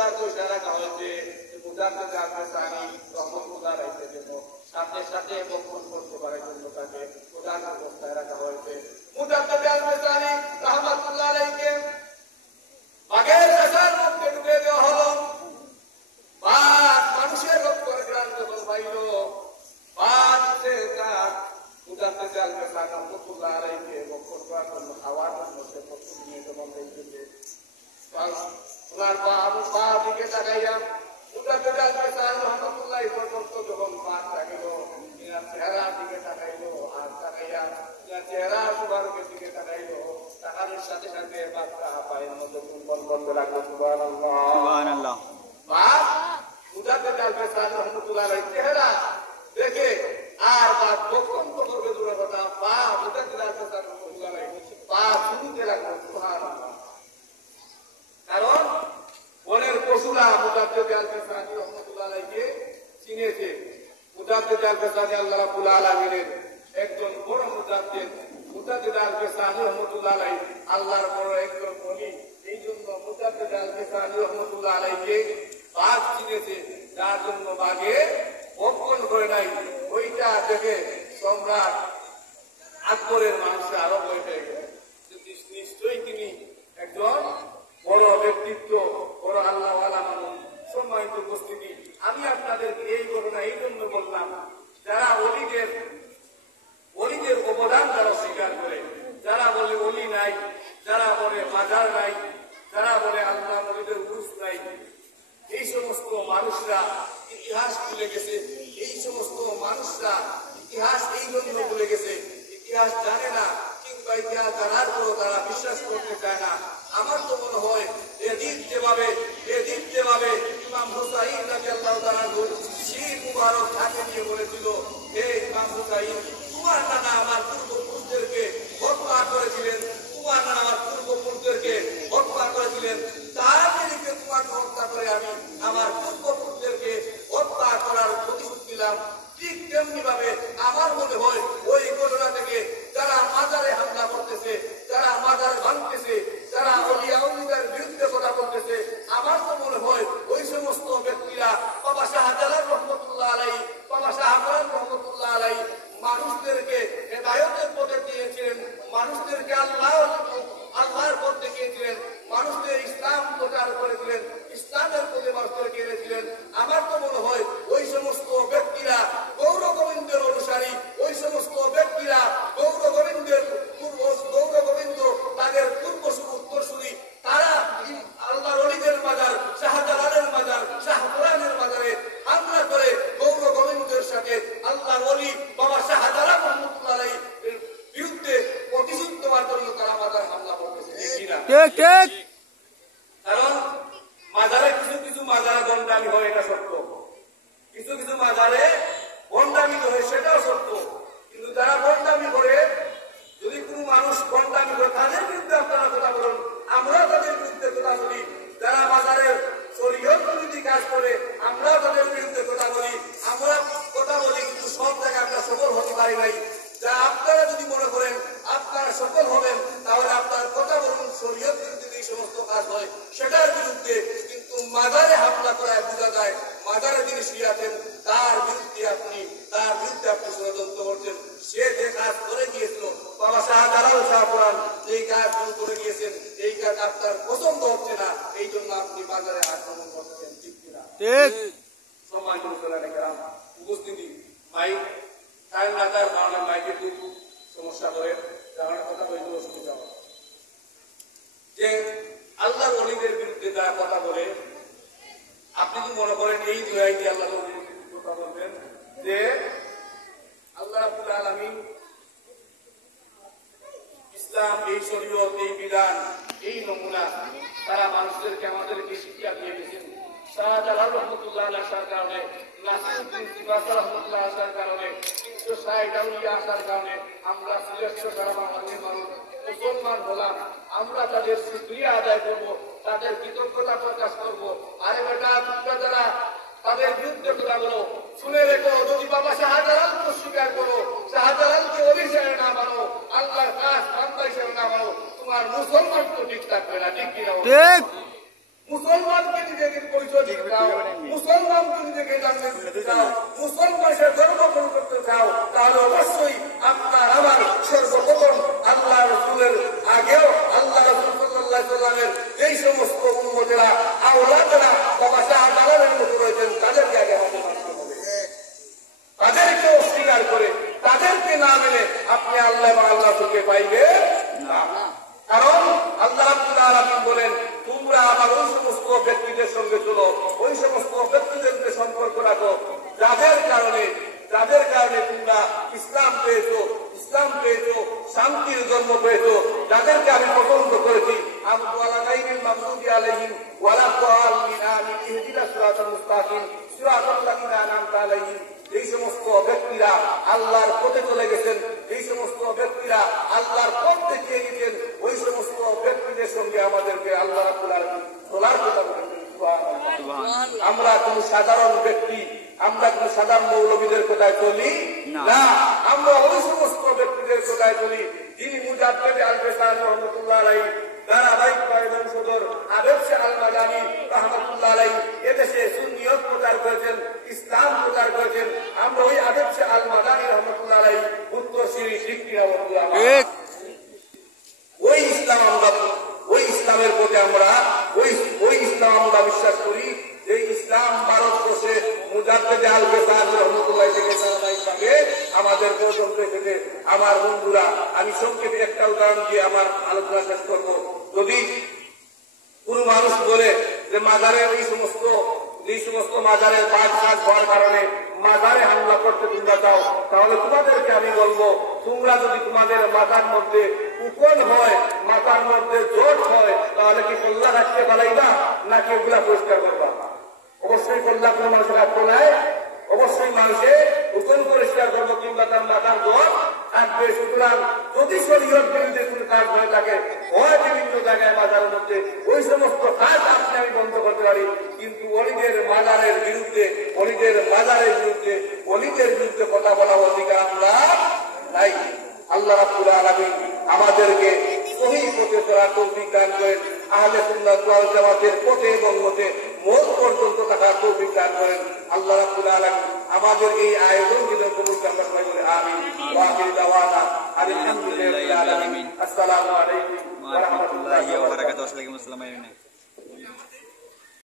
মুদার তো ইশারা করা হয়েছে মুদার তো জানতে চানি রহমতুল্লাহ আলাইহির জন্য সাথে সাথে বক্ষণ করতে পারার জন্য তাকে মুদার অবস্থায় রাখা হয়েছে। মুদার তো জানতে চানি রহমতুল্লাহ আলাইহিকে বাগের রাসার মধ্যে ডুবে দেওয়া হলো। বাঘ মানুষের রক্তর গ্রাণ যখন পাইল বাঘ তার মুদার তো জানতে চান রহমতুল্লাহ আলাইহিকে বক্ষণ করার জন্য খাওয়ার জন্য সে প্রস্তুত নিয়ে যখন দেখতেছে ওনার পা দিকে তাকাইয়া মুদারকে জানতে চান রহমতুল্লাহ পর্যন্ত যখন পা তাকাইল চেহারার দিকে তাকাইল আর তাকাইয়া চেহারা সুবারকের দিকে তাকাইল তাকানোর সাথে সাথে বাচ্চা পায়ের মধ্যে কুম্বল করতে লাগলো। সুবহানাল্লাহ। বাপ মুদারকে জানতে চান রহমতুল্লাহ চেহারা দেখে আর বাপ বক্তব্য করবে দূরের কথা পা মুদারকে জানতে চান রহমতুল্লাহ পা শুনতে লাগলো। সুবহানাল্লাহ। কারণ বনের পশুরা মুদাদ্দেদ আল-ফিসানি রহমাতুল্লাহ আলাইহিকে চিনেছে। মুদাদ্দেদ আল-ফিসানি আল্লাহ রাব্বুল আলামিনের একজন বড় মুদাদ্দেদ। মুদাদ্দেদ আল-ফিসানি রহমাতুল্লাহ আলাইহি আল্লাহর বড় একজন ওলি। এই জন্য মুদাদ্দেদ আল-ফিসানি রহমাতুল্লাহ আলাইহিকে বাঘ চিনেছে, যার জন্য বাঘে বক্ষণ করে নাই। ওইটা দেখে সম্রাট আকবরের মানুষে আরো ভয় পেয়ে গেল। নিশ্চয়ই তিনি একজন বড় ব্যক্তিত্ব, বড় আল্লাহওয়ালা মানুষ। সম্মানিত উপস্থিতি, আমি আপনাদেরকে এই ঘটনা এই জন্য বললাম, যারা অলিদের অবদান যারা স্বীকার করে, যারা বলে অলি নাই, যারা বলে মাজার নাই, যারা বলে আল্লাহ অলিদের উরুস নাই, এই সমস্ত মানুষরা ইতিহাস ভুলে গেছে। এই সমস্ত মানুষরা ইতিহাস এই জন্য ভুলে গেছে, ইতিহাস জানে না কিংবা ইতিহাস জানার পরও তারা বিশ্বাস করতে চায় না। আমার তো মনে হয় এদিক যেভাবে ইমাম হুসাইন রাদিয়াল্লাহু তাআলা শির মুবারক হাতে নিয়ে বলেছিল, হে ইমাম হুসাইন, তোমার নানা আমার পূর্বপুরুষদেরকে হত্যা করেছিলেন, তোমার নানা আমার পূর্বপুরুষদেরকে হত্যা করেছিলেন, তার নিরিখে তোমাকে হত্যা করে আমি আমার পূর্বপুরুষদেরকে হত্যা করার প্রতিশোধ দিলাম। ঠিক তেমনি ভাবে আমার মনে হয় ওই ঘটনা থেকে যারা মাজারে হামলা করতেছে, যারা মাজার ভাঙতেছে, যারা অলিয়া উলিদের বিরুদ্ধে কথা বলতেছে, আমার তো মনে হয় ওই সমস্ত ব্যক্তিরা বাবা শাহজালাল রহমতুল্লাহ আলাইহি, বাবা শাহজালাল রহমতুল্লাহ আলাইহি মানুষদেরকে হেদায়েতের পথে দিয়েছিলেন, মানুষদেরকে আল্লাহর পথ দেখিয়েছিলেন, মানুষদের ইসলাম প্রচার করেছিলেন, ইসলামের পথে মানুষদেরকে এনেছিলেন। আমার তো মনে হয় ওই সমস্ত ব্যক্তিরা গৌর গোবিন্দের অনুসারী, ওই সমস্ত ব্যক্তিরা গৌর গোবিন্দ তাদের উত্তরসূরি, তারা আল্লাহর ওলিদের মাজার, শাহজালালের মাজার, শাহপুরানের মাজারে হামলা করে গৌর গোবিন্দের সাথে আল্লাহর ওলি বাবা শাহজালাল রহমতুল্লাহ আলাইহির বিরুদ্ধে প্রতিশোধ দেওয়ার জন্য তারা মাজার হামলা করতেছে। কারণ মাজারে কিছু মাজারে গন্ডামি হয়, এটা সত্য। কিছু মাজারে গন্ডামি হয়, সেটাও সত্য। কিন্তু যারা গন্ডামি করে, যদি কোনো মানুষ গন্ডামি করে, তাদের বিরুদ্ধে আপনারা কথা বলুন, আমরাও তাদের বিরুদ্ধে কথা বলি। যারা মাজারে শরীয়ত বিরোধী কাজ করে, আমরাও তাদের বিরুদ্ধে কথা বলি। আমরা কথা বলি, কিন্তু সব জায়গায় আমরা সফল হতে পারি নাই। যা আপনারা যদি মনে করেন আপনারা সফল হবেন, তাহলে আপনার কথা বলুন শরীয়ত বিরোধী এই সমস্ত কাজ হয় সেটার বিরুদ্ধে। কিন্তু মাজারে হামলা করায় বোঝা যায় মাজারে যিনি শুয়েছেন তার বিরুদ্ধে আপনি ষড়যন্ত্র করছেন। সে যে কাজ করে গিয়েছিল, বাবা শাহজালাল শাহপুরান যেই কাজ করে গিয়েছেন, এই কাজ আপনার পছন্দ হচ্ছে না, এই জন্য আপনি মাজারে আক্রমণ করছেন। ঠিক কিনা? সম্মানিত মুসলমান উপস্থিতি, মাইক টাইম লাগার কারণে মাইকের খুব সমস্যা করে, কারণে কথা বলতে অসুবিধা হয়। যে আল্লাহর ওলিদের বিরুদ্ধে যারা কথা বলে, আপনি কি মনে করেন এই দুয়াইতে আল্লাহর ওলিদের বিরুদ্ধে কথা বলবেন যে আল্লাহ রাব্বুল আলামিন ইসলাম, এই শরীয়ত, এই বিধান, এই নমুনা তারা মানুষদেরকে আমাদেরকে শিক্ষা দিয়ে গেছেন। শাহজালাল রহমতুল্লাহ আসার কারণে, নাসিরউদ্দিন সিবাসা রহমতুল্লাহ আসার কারণে, 360 আউলিয়া আসার কারণে আমরা শ্রেষ্ঠ সারা বাংলাদেশের মানুষ মুসলমান হলাম। আমরা তাদের শুকরিয়া আদায় করব, তাদের কৃতজ্ঞতা প্রকাশ করব। আরে বেটা, তোমরা যারা তাদের বিরুদ্ধে কথা বলো, শুনে রেখো, যদি বাবা শাহজালালকে স্বীকার করো, শাহজালালকে ওলি হিসেবে না মানো, আল্লাহর কাজ বান্দা হিসেবে না মানো, তোমার মুসলমান তো ঠিক থাকবে না। ঠিক কিনা? মুসলমানকে নিজেকে করতে চাও, মুসলমান দুনিয়াকে জানতে দিতে চাও, মুসলমানের ধর্ম গ্রহণ করতে চাও, তাহলে অবশ্যই আপনার আমার সর্বপ্রথম আল্লাহ রসুলের আগেও আল্লাহ রসুল সাল্লাল্লাহু আলাইহি ওয়াসাল্লামের এই সমস্ত উম্মতেরা আওলাদেরা বাবা শাহজালালের মতো রয়েছেন, তাদেরকে আগে আমাদের মানতে হবে। তাদেরকে অস্বীকার করে তাদেরকে না মেনে আপনি আল্লাহ এবং আল্লাহ রসুলকে পাইবেন না। কারণ আল্লাহ রাব্বুল আলামিন বলেন, তোমরা আমার ওই সমস্ত ব্যক্তিদের সঙ্গে চলো, ওই সমস্ত ব্যক্তিদের সম্পর্ক রাখো যাদের কারণে তোমরা ইসলাম পেয়েছো, শান্তির জন্ম পেয়েছো, যাদেরকে আমি পছন্দ করেছি। এই সমস্ত ব্যক্তিরা আল্লাহর পথে চলে গেছেন, এই সমস্ত ব্যক্তিরা আল্লাহর পথ দেখিয়ে গেছেন, ওই সমস্ত ব্যক্তিদের সঙ্গে আমাদেরকে আল্লাহ রাব্বুল আলামিন চলার কথা বলেছেন। আমরা কোন সাধারণ ব্যক্তি, আমরা কোন সাধারণ মৌলবীদের কোথায় চলি না, আমরা ওই সমস্ত ব্যক্তিদের কোথায় চলি যিনি মুজাদ্দিদ আল-বেসানি রহমাতুল্লাহ আলাইহি ধারাবাহিক বংশধর আবেদ শাহ আল-মাদানী রহমাতুল্লাহ আলাইহি এদেশে সুন্নিয়ত প্রচার করেছেন, ইসলাম প্রচার করেছেন। আমরা ওই আবেদ শাহ আল-মাদানী রহমাতুল্লাহ আলাইহি উত্তরসূরি শিক্ষিত ওই ইসলামের প্রতি আমরা ওই ইসলাম আমরা বিশ্বাস করি যে ইসলাম ভারতবর্ষে মুজাদ্দিদ আল-বেসানি রহমাতুল্লাহ থেকে ধারাবাহিকভাবে আমাদের পর্যন্ত এসেছে। আমার বন্ধুরা, আমি সংক্ষেপে একটা উদাহরণ দিয়ে আমার আলোচনা শেষ করব। যদি কোন মানুষ বলে যে মাজারের এই সমস্ত মাজারের কাজ হওয়ার কারণে মাজারে হামলা করতে তোমরা চাও, তাহলে তোমাদেরকে আমি বলবো, তোমরা যদি তোমাদের মাথার মধ্যে উপন হয়, মাথার মধ্যে জোট হয়, তাহলে কি কল্লা রাখতে পারাইবা নাকি ওগুলা পরিষ্কার করবা? অবশ্যই কল্লা কোনো মানুষের রাখতে নাই, অবশ্যই মানুষের উপন পরিষ্কার করবো কিংবা তার মাথার জোট থাকবে। সুতরাং যদি শরীয়ত বিরুদ্ধে কোনো কাজ হয়ে থাকে, হয় বিভিন্ন জায়গায় মাজারের মধ্যে, ওই সমস্ত কাজ আপনি আমি বন্ধ করতে পারি, কিন্তু অলিদের বিরুদ্ধে কথা বলার অধিকার আমরা নাই। আল্লাহ রাব্বুল আলামিন আমাদেরকে সহিহ পথে চলার তৌফিক দান করেন, আহলে সুন্নাত ওয়াল জামাতের পথে এবং মতে মৌত পর্যন্ত থাকার তৌফিক দান করেন। আল্লাহ রাব্বুল আলামিন আমাদের এই আয়োজন